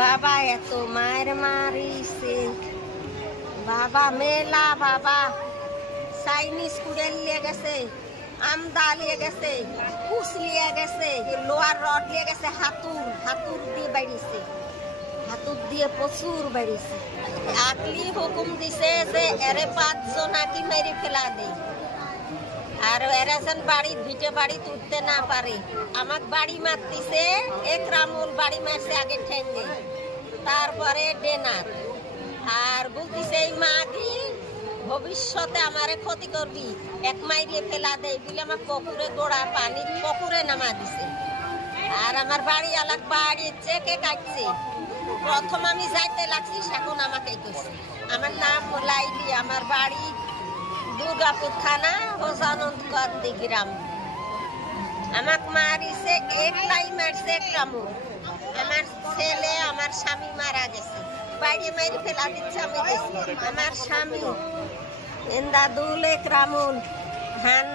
বাবা এত মায়ের মারিছে। বাবা মেলা, বাবা। চাইনিজ কুড়েল নিয়ে গেছে, আমদা নিয়ে গেছে কুচ নিয়ে গেছে লোয়ার রড নিয়ে গেছে, হাতুর হাতুর দিয়ে বাড়িছে। হাতুর দিয়ে প্রচুর বাড়িছে। আকলি হুকুম দিছে যে এরে পাঁচজন আকি মেরে ফেলা দেয় আর এরা যেন বাড়ি ভিটে বাড়ি তুলতে না পারে। আমাকে বাড়ি মারতিছে, এক রামুল বাড়ি মারছে আগে ঠেঙ্গে। তারপরে ডেনার। আর বলতিছে, এই মা কি ভবিষ্যতে আমারে ক্ষতি করবি। এক মাইরিয়ে ফেলা দেয় বলে আমার পুকুরে গোড়া পানি পুকুরে নামা দিছে। আর আমার বাড়ি আলাক বাড়ি চেকে কাটছে। প্রথম আমি যাইতে লাগছি এখন আমাকে কইছে। আমার নাম লাইলি আমার বাড়ি দুর্গাপুর থানা হোসানন্দ কান্দি গ্রাম আমাক মারিছে একলাই মারছে, এক রামু। আমার ছেলে, আমার স্বামী মারা গেছে। বাইরে মারি ফেলা দিচ্ছে, আমি দেখছি। আমার স্বামী এন্দা দুল, এক রামুল হান্না